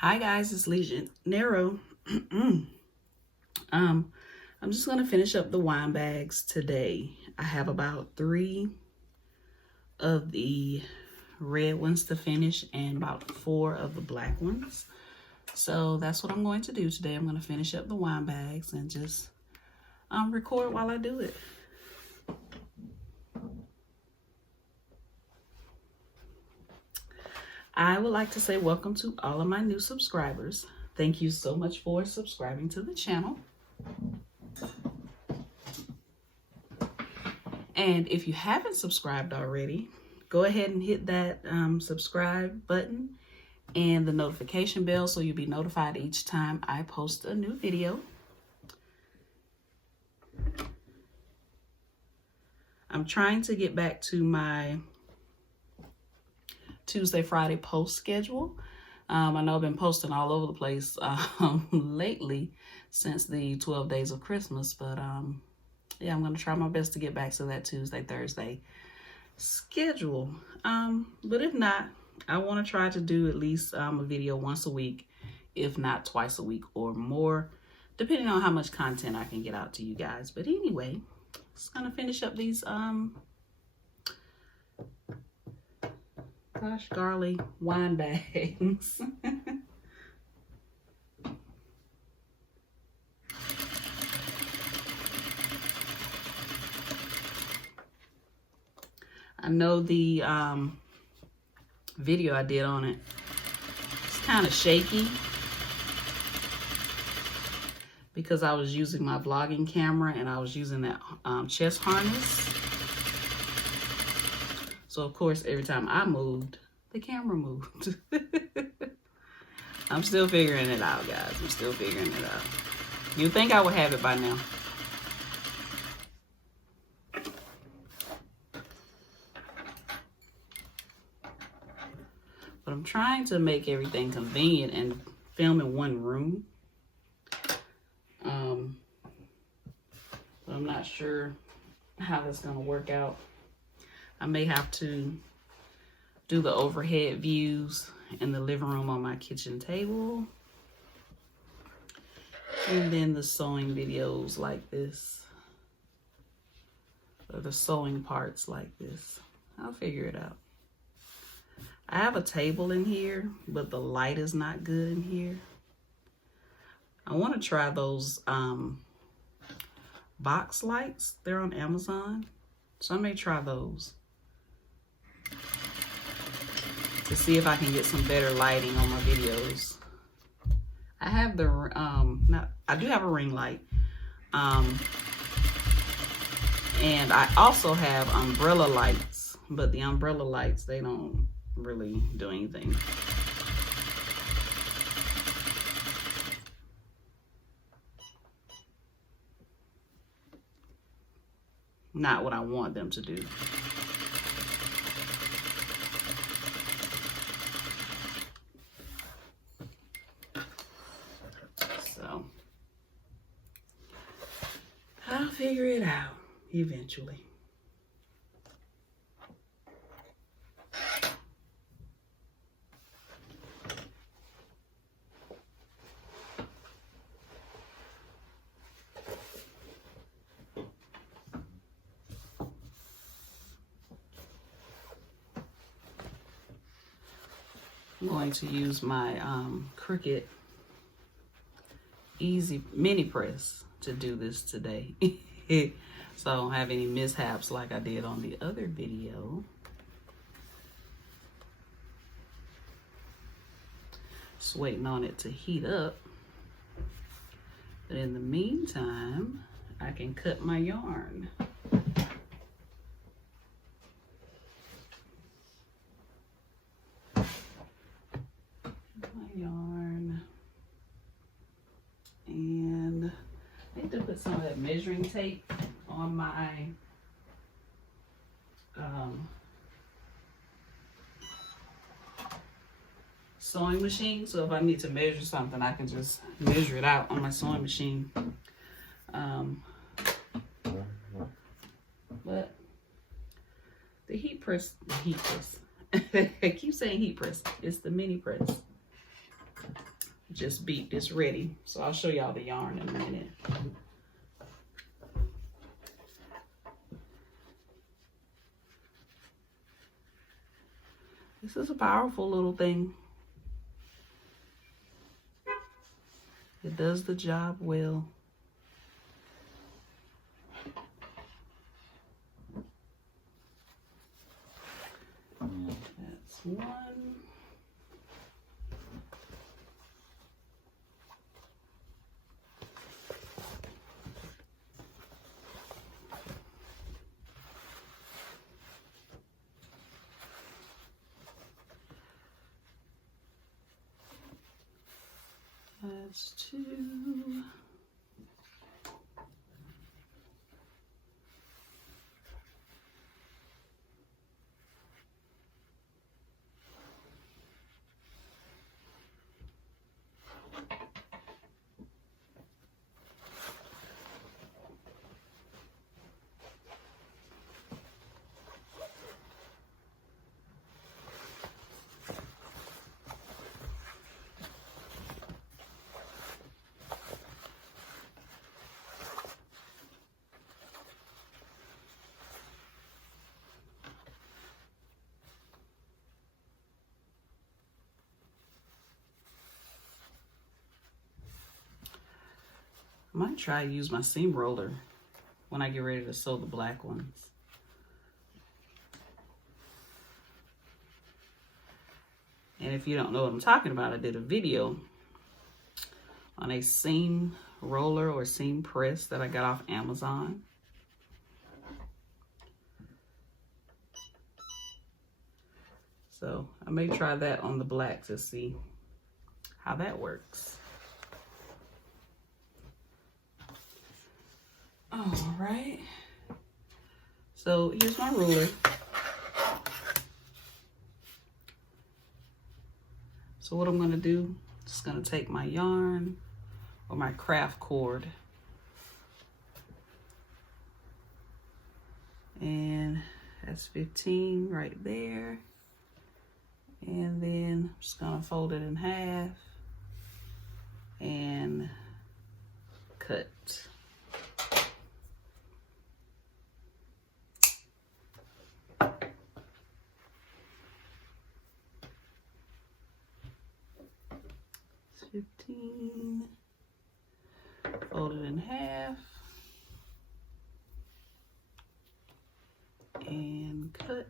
Hi guys, it's Legion Nero. I'm just gonna finish up the wine bags today. I have about 3 of the red ones to finish and about 4 of the black ones. So that's what I'm going to do today. I'm gonna finish up the wine bags and just record while I do it. I would like to say welcome to all of my new subscribers. Thank you so much for subscribing to the channel. And if you haven't subscribed already, go ahead and hit that subscribe button and the notification bell so you'll be notified each time I post a new video. I'm trying to get back to my Tuesday, Friday post schedule. I know I've been posting all over the place lately since the 12 days of Christmas, but yeah, I'm going to try my best to get back to that Tuesday, Thursday schedule. But if not, I want to try to do at least a video once a week, if not twice a week or more, depending on how much content I can get out to you guys. But anyway, just going to finish up these gosh golly wine bags. I know the video I did on it, it's kind of shaky because I was using my vlogging camera and I was using that chest harness. So of course, every time I moved, the camera moved. I'm still figuring it out, guys. I'm still figuring it out. You'd think I would have it by now. But I'm trying to make everything convenient and film in one room. But I'm not sure how that's gonna work out. I may have to do the overhead views in the living room on my kitchen table. And then the sewing videos like this. Or the sewing parts like this. I'll figure it out. I have a table in here, but the light is not good in here. I want to try those box lights. They're on Amazon. So I may try those to see if I can get some better lighting on my videos. I have the I do have a ring light, and I also have umbrella lights, but the umbrella lights, they don't really do anything. Not what I want them to do. So I'll figure it out eventually. I'm going to use my Cricut Easy Mini Press to do this today. So I don't have any mishaps like I did on the other video. Just waiting on it to heat up. But in the meantime, I can cut my yarn. Yarn, and I need to put some of that measuring tape on my sewing machine, so if I need to measure something, I can just measure it out on my sewing machine. But the heat press, I keep saying heat press, it's the mini press. just beeped, it's ready. So I'll show y'all the yarn in a minute. This is a powerful little thing. It does the job well. That's one. That's two. I might try to use my seam roller when I get ready to sew the black ones. And if you don't know what I'm talking about, I did a video on a seam roller or seam press that I got off Amazon. So I may try that on the black to see how that works. All right, so here's my ruler. So what I'm gonna do, just gonna take my yarn or my craft cord and that's 15 right there. And then I'm just gonna fold it in half and cut. It's 15, fold it in half and cut.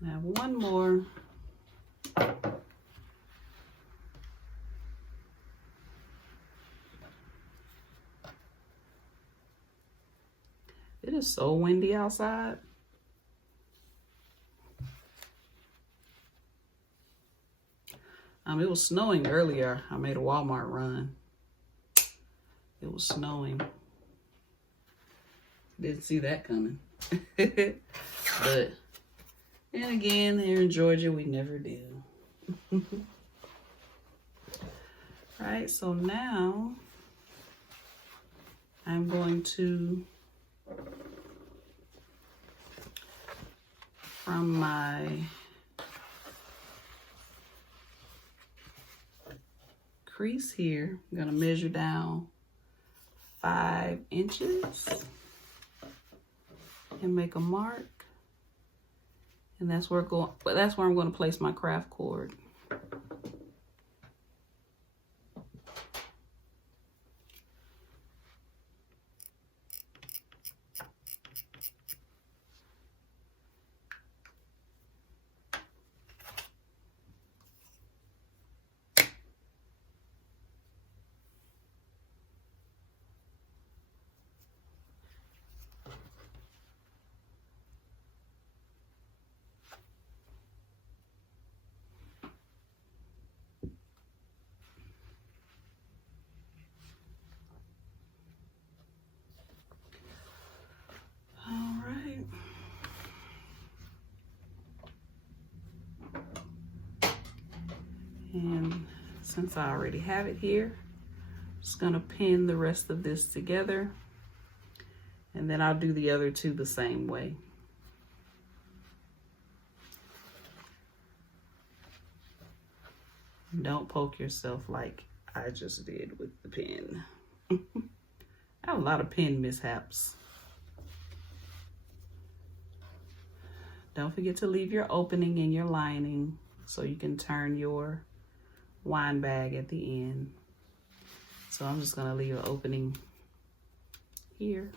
I have one more. It is so windy outside. It was snowing earlier. I made a Walmart run. It was snowing. Didn't see that coming. But and again, here in Georgia, we never do. Right, so now I'm going to, from my crease here, I'm gonna measure down 5 inches and make a mark. And that's where I'm going to place my craft cord. And since I already have it here, I'm just gonna pin the rest of this together, and then I'll do the other two the same way. Don't poke yourself like I just did with the pen. I have a lot of pen mishaps. Don't forget to leave your opening in your lining so you can turn your wine bag at the end. So I'm just gonna leave an opening here.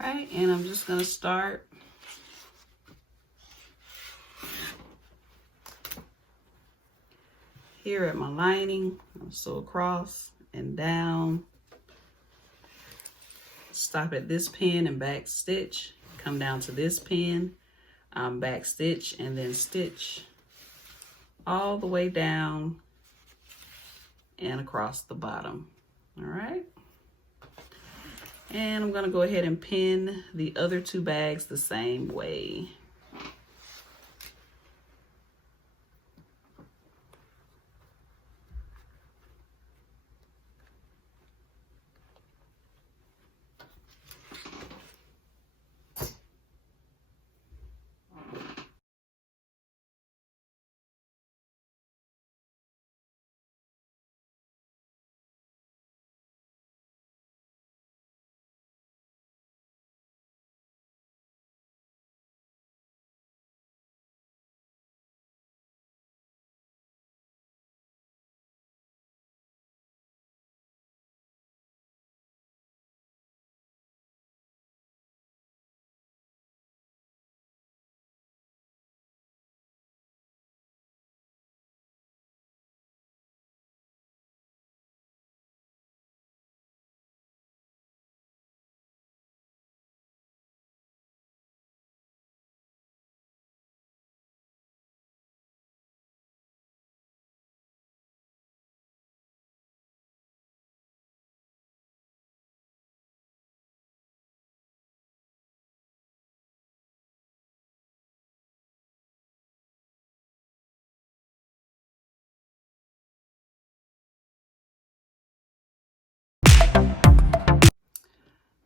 Right, and I'm just gonna start here at my lining. I'll sew across and down. Stop at this pin and back stitch. Come down to this pin, back stitch, and then stitch all the way down and across the bottom. All right. And I'm gonna go ahead and pin the other two bags the same way.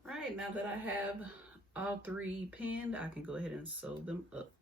Right, now that I have all three pinned, I can go ahead and sew them up.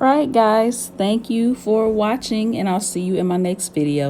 All right, guys, thank you for watching, and I'll see you in my next video.